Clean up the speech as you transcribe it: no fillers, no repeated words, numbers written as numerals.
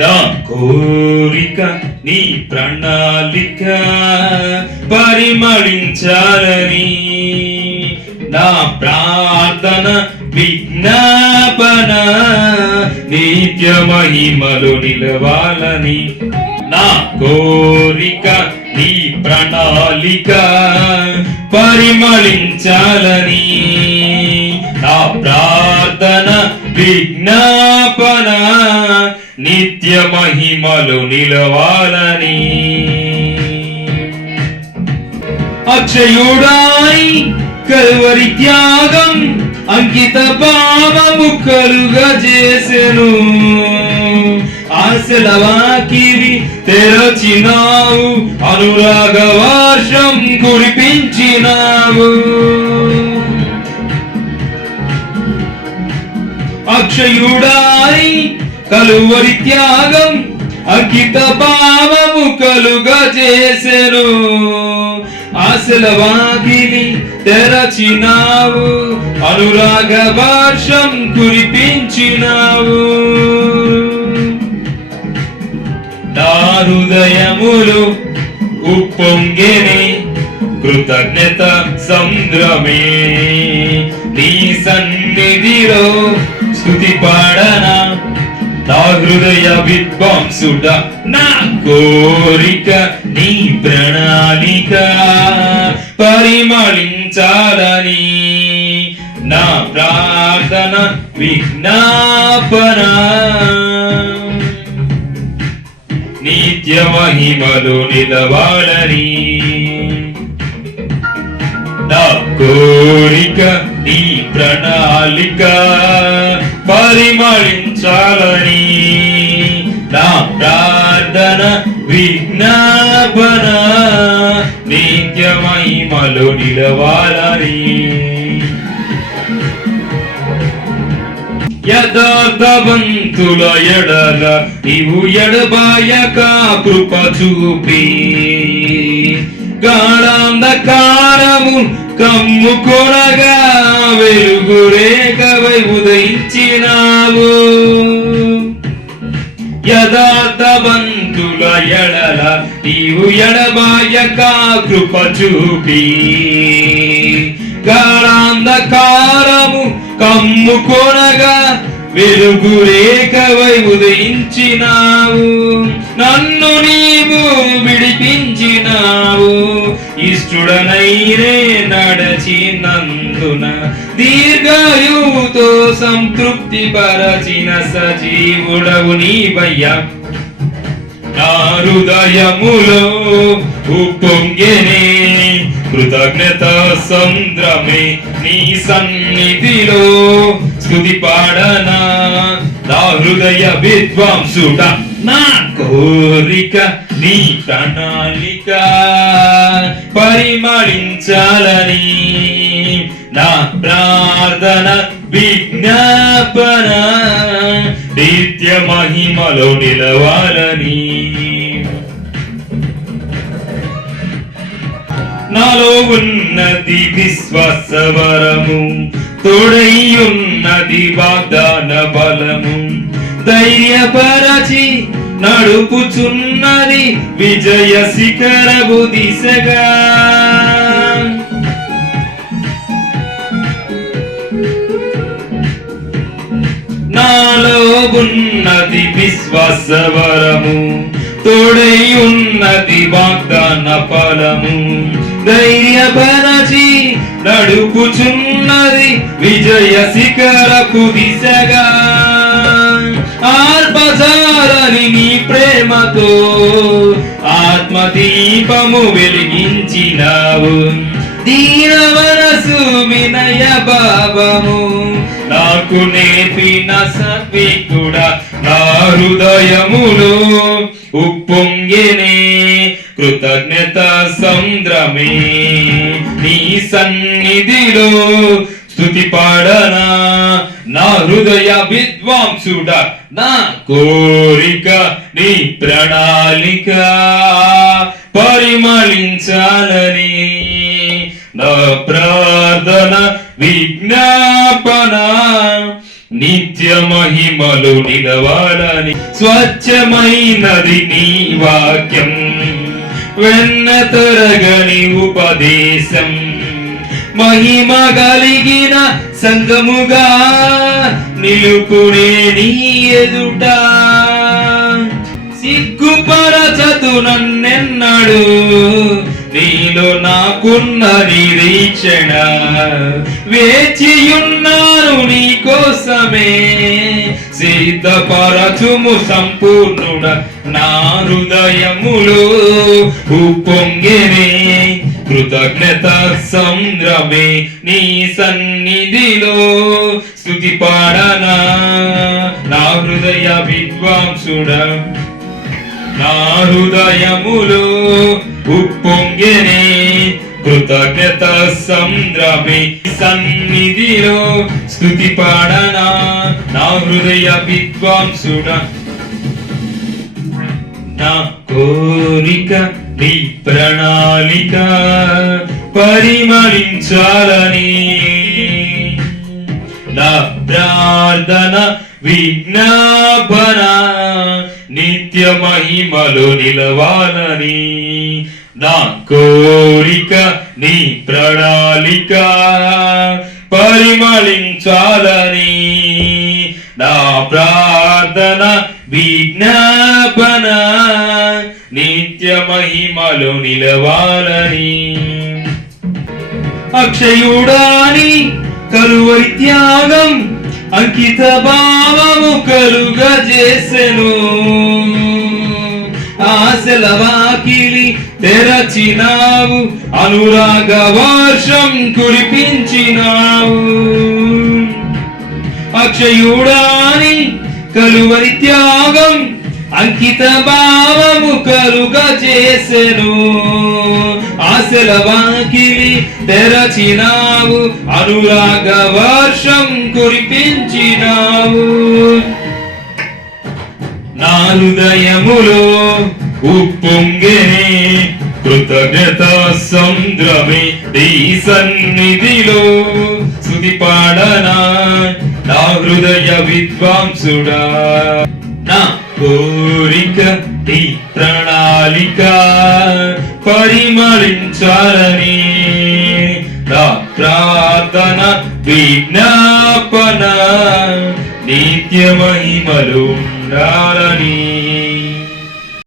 నా కోరిక నీ ప్రణాళిక పరిమళించాలని, నా ప్రార్థన విజ్ఞాపన నిత్య మహిమలు నిలవాలని. నా కోరిక నీ ప్రణాళిక పరిమళించాలని, నా ప్రార్థన విజ్ఞాపన నిత్య మహిమలు నిలవాలని. అక్షయుడాయి కల్వరి త్యాగం అంకిత భావము కలుగా చేసెను, ఆశల వాకిలి తెరచినావు, అనురాగ వర్షం కురిపించినావు. అక్షయుడాయి కలువరి త్యాగం అంకిత భావము కలుగా చేసెను, ఆశల వాకిలి తెరచినావు, అనురాగ వర్షం కురిపించినావు. నా హృదయములు ఉప్పొంగెనే కృతజ్ఞత సంద్రమే, నీ సన్నిధిలో స్తుతి పాడనా, నా హృదయ విద్వాంసుడ. నా కోరిక నీ ప్రణాళిక పరిమళించాలని, నా ప్రార్థన విజ్ఞాపన నిత్య మహిమలు నిలవాలని. నా కోరిక నీ ప్రణాళిక పరిమళించాలని, నా ప్రార్థన విజ్ఞాపన నిత్య మహిమలు నిలవాలని. యథార్థవంతుల ఎడల నీవు ఎడబాయక కృప చూపి, గాఢాంధకారము కమ్ముకొనగా వెలుగు రేఖవై ఉదయించినావు. యథార్థవంతుల ఎడల నీవు ఎడబాయక కృప చూపి, గాఢాంధకారము కమ్ముకొనగా వెలుగు రేఖవై ఉదయించినావు. నన్ను నీవు విడిపించినావు, ఇష్టడనైనే నడచినందున దీర్ఘాయువుతో సంతృప్తి పరచిన సజీవుడవు నీవయ్యా. నా హృదయములో ఉప్పొంగెనే కృతజ్ఞత సంద్రమే, నీ సన్నిధిలో స్తుతి పాడనా, నా హృదయ విద్వాంసుడ. నా కోరిక నీ ప్రణాళిక పరిమళించాలని, నా ప్రార్థన విజ్ఞాపన నిత్య మహిమలో నిలవాలని. నాలో ఉన్నది విశ్వాసవరము, తోడైయున్నది వాగ్దాన బలము, ధైర్యపరచి నడుపుచున్నది విజయ శిఖరపు దిశగా. నాలో ఉన్నది విశ్వాసవరము, తోడై ఉన్నది వాగ్దాన ఫలము, ధైర్యపరచి నడుపుచున్నది విజయ శిఖరపు దిశగా. ఆర్పజాలని నీ ప్రేమతో ఆత్మదీపము వెలిగించినావు, దీన మనసు వినయ భావము నాకు నేర్పిన సత్వికుడా. నా హృదయములో ఉప్పొంగెనే కృతజ్ఞత సంద్రమే, నీ సన్నిధిలో స్తుతి పాడనా, నా హృదయ విద్వాంసుడా. నా కోరిక నీ ప్రణాళిక పరిమళించాలని, నా ప్రార్థన విజ్ఞాపన నిత్య నిత్య మహిమలు నిలవాలని. స్వచ్ఛమైనది నీ వాక్యం, వెన్న తొరగని ఉపదేశం, మహిమ కలిగిన సంగముగా నిలుపునే నీ ఎదుట. సిగ్గుపరచదు నన్నెన్నడు నీలో నాకున్న నిరీక్షణ. వేచియున్నాను నీ కోసమే, సిద్ధపరచుము సంపూర్ణుడ. నా హృదయములో ఉప్పొంగెనే కృతజ్ఞత సంద్రమే. నీ సన్నిధిలో స్తుతి పాడనా నా హృదయ విద్వాంసుడ. నా హృదయములో ఉప్పొంగెనే కృతజ్ఞత సంద్రమే. సన్నిధిలో స్తుతి పాడనా నా హృదయ విద్వాంసుడ. నా కోరిక నీ ప్రణాళిక పరిమళించాలని, నా ప్రార్థన విజ్ఞాపన నిత్య మహిమలో నిలవాలని. నా కోరిక నీ ప్రణాళిక పరిమళించాలని, నా ప్రార్థన విజ్ఞాపన నిత్య మహిమలో నిలవాలని. అక్షయుడాని కలువరి త్యాగం అంకిత భావము కలుగజేసెను. ఆశల వాకిలి తెరచినావు, అనురాగ వర్షం కురిపించినావు. అక్షయుడాని కలువరి త్యాగం అంకిత భావము కలుగజేసెను. ఆశల వాకిలి తెరచినావు, అనురాగ వర్షం కురిపించినావు. నా హృదయములో ఉప్పొంగెనే కృతజ్ఞత సంద్రమే. నీ సన్నిధిలో స్తుతి పాడనా నా హృదయ విద్వాంసుడా. నా కోరిక నీ ప్రణాళిక పరిమళించాలని, నా ప్రార్థన విజ్ఞాపన నిత్య మహిమలు ఉండాలని.